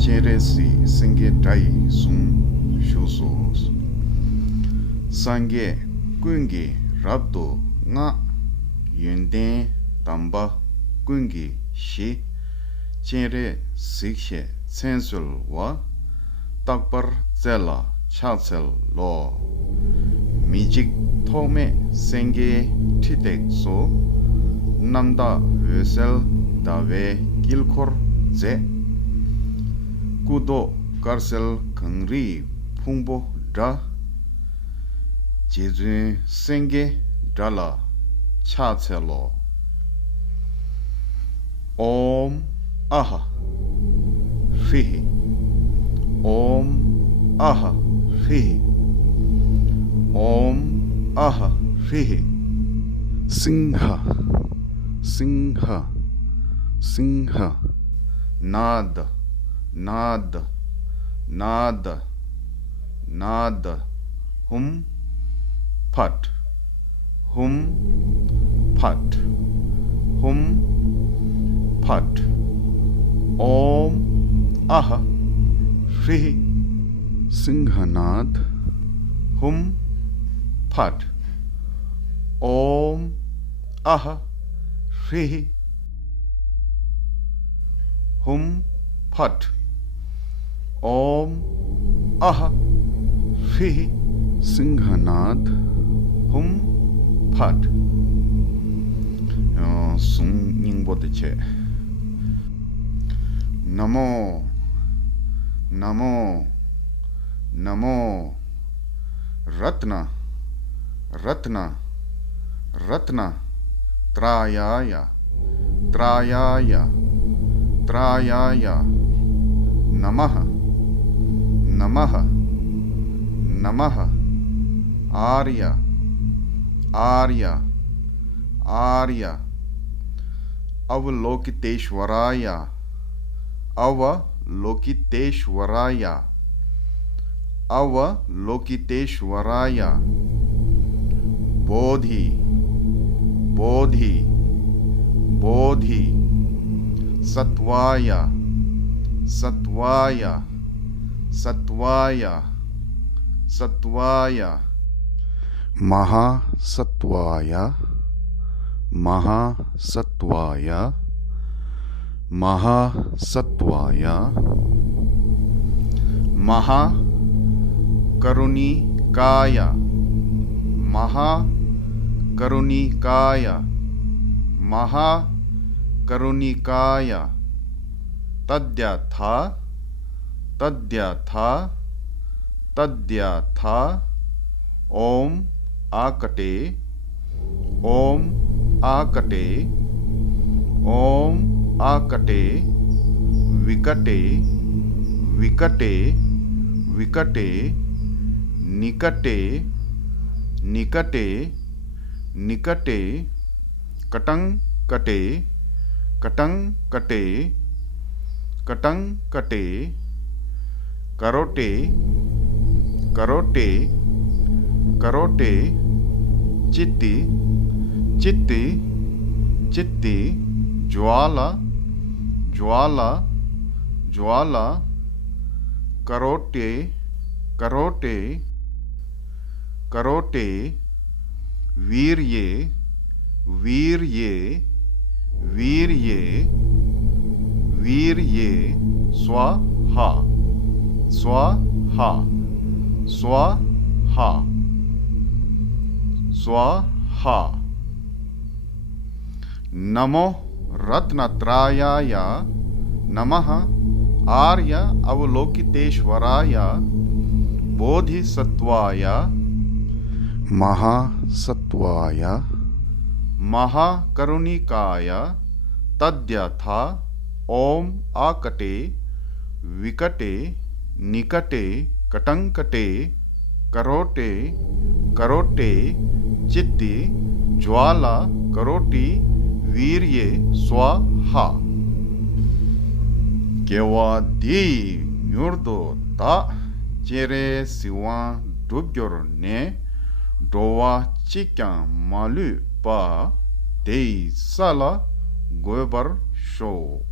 Cheresi Singe Dai Sum Shusos Sange Kungi Rabdo Nga Yunden Tamba Kungi Shi Chere Sikshe Sensul Wa Takbar Zela Chatsel Lo Mijik Tome Senge Titek So Namda Vesel Dave Gilkor Ze Kudo Karsel Kangri Pungbo Dra Jeju Senge Dala Chatselo Om Aha Fihi Om Aha Fihi Om Aha Fihi Singha Singha Singha Nada Nada Nada Nada Hum Pat Hum Pat Hum Pat Om Aha Fihi Singhanad Hum Pat Om Aha Fihi Hum Pat Om Aha Fihi Singhanad Hum Pat Sung Ningbo de Che Namo Namo Namo Ratna Ratna Ratna Trayaya Trayaya Trayaya Namaha Namaha Namaha Arya Arya Arya Avalokiteshwaraya Avalokiteshwaraya Avalokiteshwaraya Bodhi Bodhi Bodhi Satvaya Satvaya Satvaya Satvaya Mahasatvaya Mahasatvaya Mahasatvaya Maha Karunikaya Maha Karunikaya Maha Karunikaya Tadyatha Tadyatha Tadyatha Om Akate Om Akate Om Akate Vikate Vikate Vikate Nikate Nikate Nikate Katang Kate Katang Kate Katang Kate Karote Karote Karote Chitti Chitti Chitti Jwala Jwala Jwala Karote Karote Karote Virye Virye Virye Virye Swaha Swaha Swaha Swaha Namo Ratnatrayaya Namaha Arya Avalokiteshwaraya Bodhisattvaya Mahasatvaya Mahakarunikaya Tadyatha Om Akate Vikate Nikate Katankate Karote Karote Chitti Jwala Karoti Virye Swaha Kewa di Nyurdo Ta Chere Siwan Dubgyor Ne Dowa Chikyan Malu Pa Dei Sala Gobar Show